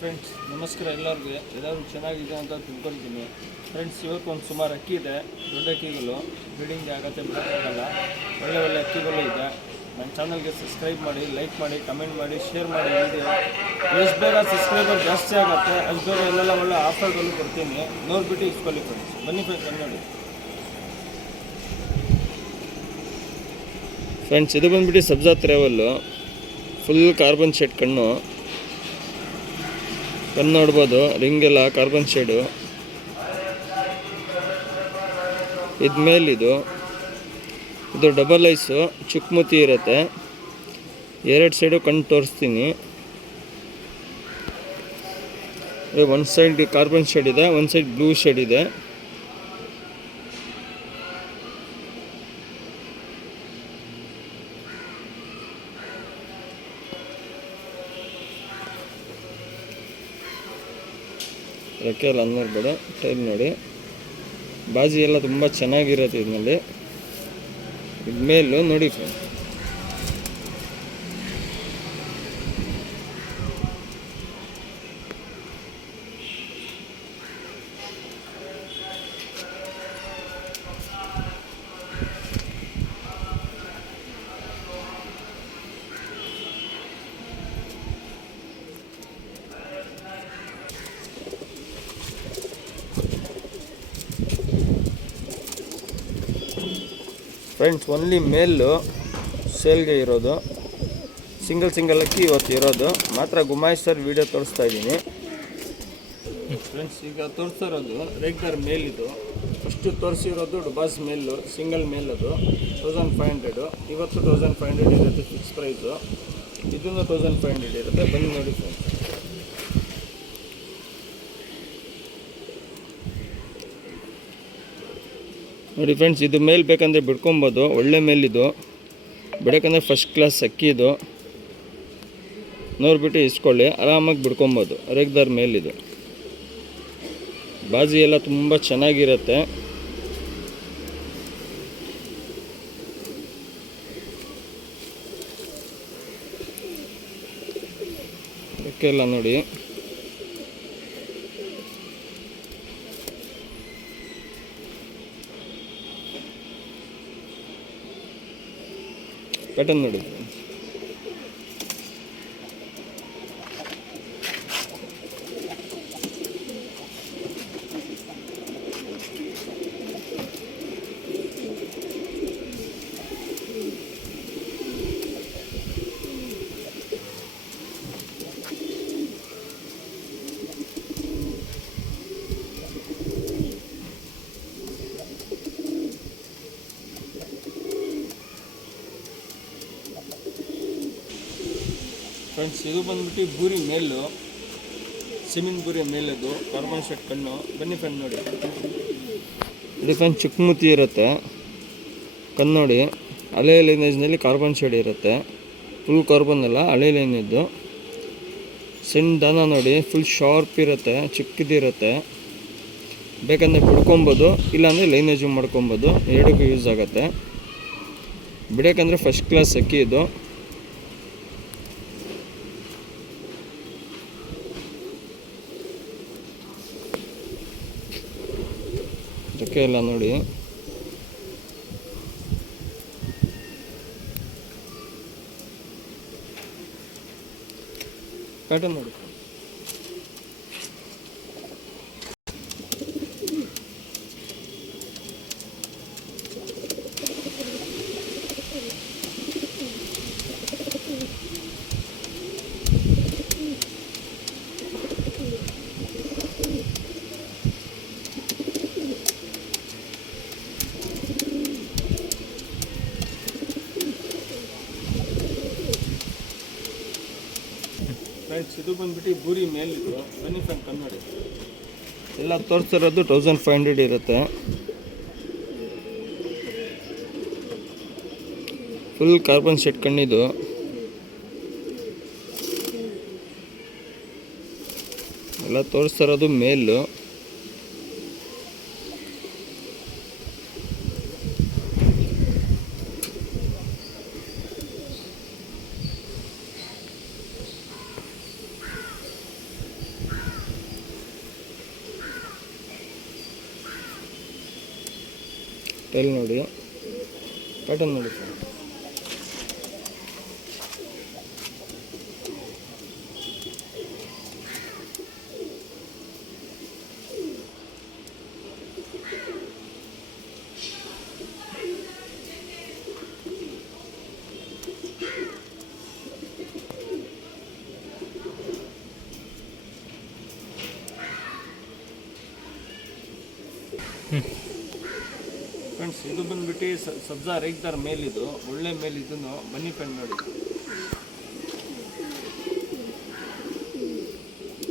Friends ನಮಸ್ಕಾರ ಎಲ್ಲರೂ ಚೆನ್ನಾಗಿದೆ ಅಂತ ತಿಳ್ಕೊಳ್ತೀನಿ. ಫ್ರೆಂಡ್ಸ್ ಇವತ್ತು ಒಂದು ಸುಮಾರು ಅಕ್ಕಿ ಇದೆ, ದೊಡ್ಡ ಅಕ್ಕಿಗಳು ಬ್ರೀಡಿಂಗ್ ಆಗತ್ತೆ, ಬಿಡೋಕ್ಕಾಗಲ್ಲ. ಒಳ್ಳೆ ಅಕ್ಕಿಗಳು ಇದೆ. ನನ್ನ ಚಾನಲ್ಗೆ ಸಬ್ಸ್ಕ್ರೈಬ್ ಮಾಡಿ, ಲೈಕ್ ಮಾಡಿ, ಕಮೆಂಟ್ ಮಾಡಿ, ಶೇರ್ ಮಾಡಿ. ವಿಡಿಯೋ ಎಷ್ಟು ಬೇಗ ಸಬ್ಸ್ಕ್ರೈಬರ್ ಜಾಸ್ತಿ ಆಗುತ್ತೆ ಅಷ್ಟು ಬೇಗ ಎಲ್ಲೆಲ್ಲ ಒಳ್ಳೆ ಆಫರ್ಗಳು ಕೊಡ್ತೀನಿ, ನೋಡ್ಬಿಟ್ಟು ಇಸ್ಕೊಳ್ಳಿ ಫ್ರೆಂಡ್ಸ್. ಬನ್ನಿ ಫ್ರೆಂಡ್ಸ್ ನೋಡಿ. ಫ್ರೆಂಡ್ಸ್ ಇದು ಬಂದುಬಿಟ್ಟು ಸಬ್ಜಾ ಟ್ರಾವೆಲ್ಲು, ಫುಲ್ ಕಾರ್ಬನ್ ಶೇಡ್ ಕಣ್ಣು ನೋಡ್ಬೋದು. ರಿಂಗೆಲ್ಲ ಕಾರ್ಬನ್ ಶೇಡು. ಇದು ಮೇಲಿದು ಡಬಲ್ ಐಸು, ಚುಕ್ಮುತಿ ಇರುತ್ತೆ. ಎರಡು ಸೈಡು ಕಣ್ಣು ತೋರಿಸ್ತೀನಿ. ಒಂದು ಸೈಡ್ ಕಾರ್ಬನ್ ಶೇಡ್ ಇದೆ, ಒಂದು ಸೈಡ್ ಬ್ಲೂ ಶೇಡ್ ಇದೆ. ರೆಕ್ಕೆ ಎಲ್ಲ ನೋಡ್ಬೇಡ, ಟೈಲ್ ನೋಡಿ. ಬಾಜಿ ಎಲ್ಲ ತುಂಬ ಚೆನ್ನಾಗಿರುತ್ತೆ ಇದರಲ್ಲಿ. ಇದು ಮೇಲು ನೋಡಿ ಫ್ರೆಂಡ್ಸ್. ಫ್ರೆಂಡ್ಸ್ ಓನ್ಲಿ ಮೇಲು ಸೇಲ್ಗೆ ಇರೋದು, ಸಿಂಗಲ್ ಅಕ್ಕಿ ಇವತ್ತು ಇರೋದು. ಮಾತ್ರ ಗುಮಾಯಿಸ್ ಸರ್ ವೀಡಿಯೋ ತೋರಿಸ್ತಾ ಇದ್ದೀನಿ ಫ್ರೆಂಡ್ಸ್. ಈಗ ತೋರಿಸ್ತಾ ಇರೋದು ರೆಗ್ಯುಲರ್ ಮೇಲಿದು. ಫಸ್ಟು ತೋರಿಸಿರೋದು ಡುಬಾಸ್ ಮೇಲು, ಸಿಂಗಲ್ ಮೇಲ್. ಅದು 1500. ಇವತ್ತು 1500 ಇರುತ್ತೆ ಫಿಕ್ಸ್ ಪ್ರೈಸು. ಇದನ್ನು 1500 ಇರುತ್ತೆ. ಬನ್ನಿ ನೋಡಿ ಫ್ರೆಂಡ್ಸ್. ನೋಡಿ ಫ್ರೆಂಡ್ಸ್, ಇದು ಮೇಲ್ ಬೇಕಂದರೆ ಬಿಡ್ಕೊಬೋದು. ಒಳ್ಳೆ ಮೇಲಿದು, ಬಿಡೋಕ್ಕಂದ್ರೆ ಫಸ್ಟ್ ಕ್ಲಾಸ್ ಅಕ್ಕಿ ಇದು. ನೋಡ್ಬಿಟ್ಟು ಇಸ್ಕೊಳ್ಳಿ, ಆರಾಮಾಗಿ ಬಿಡ್ಕೊಬೋದು. ರೆಗ್ಯುಲರ್ ಮೇಲಿದು. ಬಾಜಿ ಎಲ್ಲ ತುಂಬ ಚೆನ್ನಾಗಿರುತ್ತೆ. ಎಲ್ಲ ನೋಡಿ. ಪ್ಯಾಟರ್ನ್ ನೋಡಿ. ಫ್ರೆಂಡ್ಸ್ ಇದು ಬಂದ್ಬಿಟ್ಟು ಬೂರಿ ಮೇಲು, ಸಿಮಿನ್ ಬೂರಿ ಮೇಲದು, ಕಾರ್ಬನ್ ಶೇಡ್ ಕಣ್ಣು. ಬನ್ನಿ ಫ್ರೆಂಡ್ ನೋಡಿ. ಇದು ಫ್ರೆಂಡ್ ಚುಕ್ಮುತಿ ಇರುತ್ತೆ ಕಣ್ಣು ನೋಡಿ. ಹಳೆ ಲೈನೇಜ್ನಲ್ಲಿ ಕಾರ್ಬನ್ ಶೇಡ್ ಇರುತ್ತೆ. ಫುಲ್ ಕಾರ್ಬನ್ ಅಲ್ಲ, ಹಳೆ ಲೈನಿದ್ದು. ಸಣ್ಣ ದನ ನೋಡಿ, ಫುಲ್ ಶಾರ್ಪ್ ಇರುತ್ತೆ, ಚಿಕ್ಕದಿರುತ್ತೆ. ಬೇಕಂದರೆ ಬಿಡ್ಕೊಬೋದು, ಇಲ್ಲಾಂದರೆ ಲೈನೇಜು ಮಾಡ್ಕೊಬೋದು. ಎರಡಕ್ಕೂ ಯೂಸ್ ಆಗುತ್ತೆ. ಬಿಡೋಕ್ಕಂದ್ರೆ ಫಸ್ಟ್ ಕ್ಲಾಸ್ ಅಕ್ಕಿ ಇದು. ರೆಕ್ಕೆ ಎಲ್ಲ ನೋಡಿ. ಪ್ಯಾಟರ್ನ್ ನೋಡಿ. ಫ್ರೆಂಡ್ಸ್ ಇದು ಬಂದ್ಬಿಟ್ಟು ಬೂರಿ ಮೇಲಿದು. ಬನ್ನಿ ಫ್ರೆಂಡ್ ಕನ್ನಡಿ. ಎಲ್ಲ ತೋರಿಸ್ತಿರೋದು 1500 ಇರುತ್ತೆ. ಫುಲ್ ಕಾರ್ಬನ್ ಶೇಡ್ ಕಣ್ಣಿದು. ಎಲ್ಲ ತೋರಿಸ್ತಿರೋದು ಮೇಲು. ಟೈಲ್ ನೋಡಿ, ಪ್ಯಾಟರ್ನ್ ನೋಡಿ. ಫ್ರೆಂಡ್ಸ್, ಇದು ಬಂದ್ಬಿಟ್ಟು ಸಬ್ಜಾ ರೇಗ್ದಾರ್ ಮೇಲಿದು ಒಳ್ಳೆ ಮೇಲಿದ್ದು ಬನ್ನಿ ಫ್ರೆಂಡ್ ನೋಡಿ.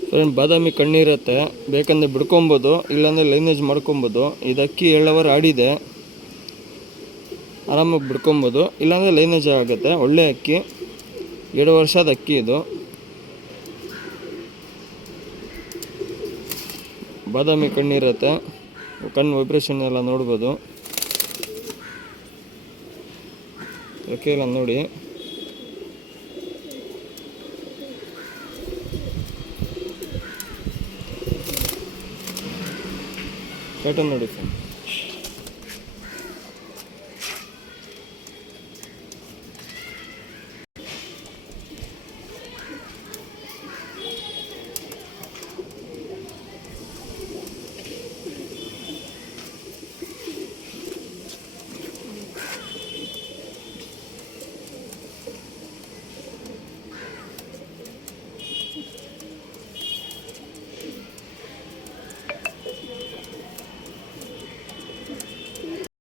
ಫ್ರೆಂಡ್, ಬಾದಾಮಿ ಕಣ್ಣಿರುತ್ತೆ, ಬೇಕಂದರೆ ಬಿಡ್ಕೊಬೋದು, ಇಲ್ಲಾಂದರೆ ಲೈನೇಜ್ ಮಾಡ್ಕೊಬೋದು. ಇದು ಅಕ್ಕಿ 7 ಅವರ್ ಆಡಿದೆ, ಆರಾಮಾಗಿ ಬಿಡ್ಕೊಬೋದು, ಇಲ್ಲಾಂದರೆ ಲೈನೇಜ್ ಆಗುತ್ತೆ. ಒಳ್ಳೆ ಅಕ್ಕಿ, 2 ವರ್ಷದ ಅಕ್ಕಿ ಇದು. ಬಾದಾಮಿ ಕಣ್ಣಿರುತ್ತೆ, ಕಣ್ಣು ವೈಬ್ರೇಷನ್ ಎಲ್ಲ ನೋಡ್ಬೋದು. ರೆಕ್ಕೆ ಎಲ್ಲ ನೋಡಿ. ಪ್ಯಾಟರ್ನ್ ನೋಡಿ.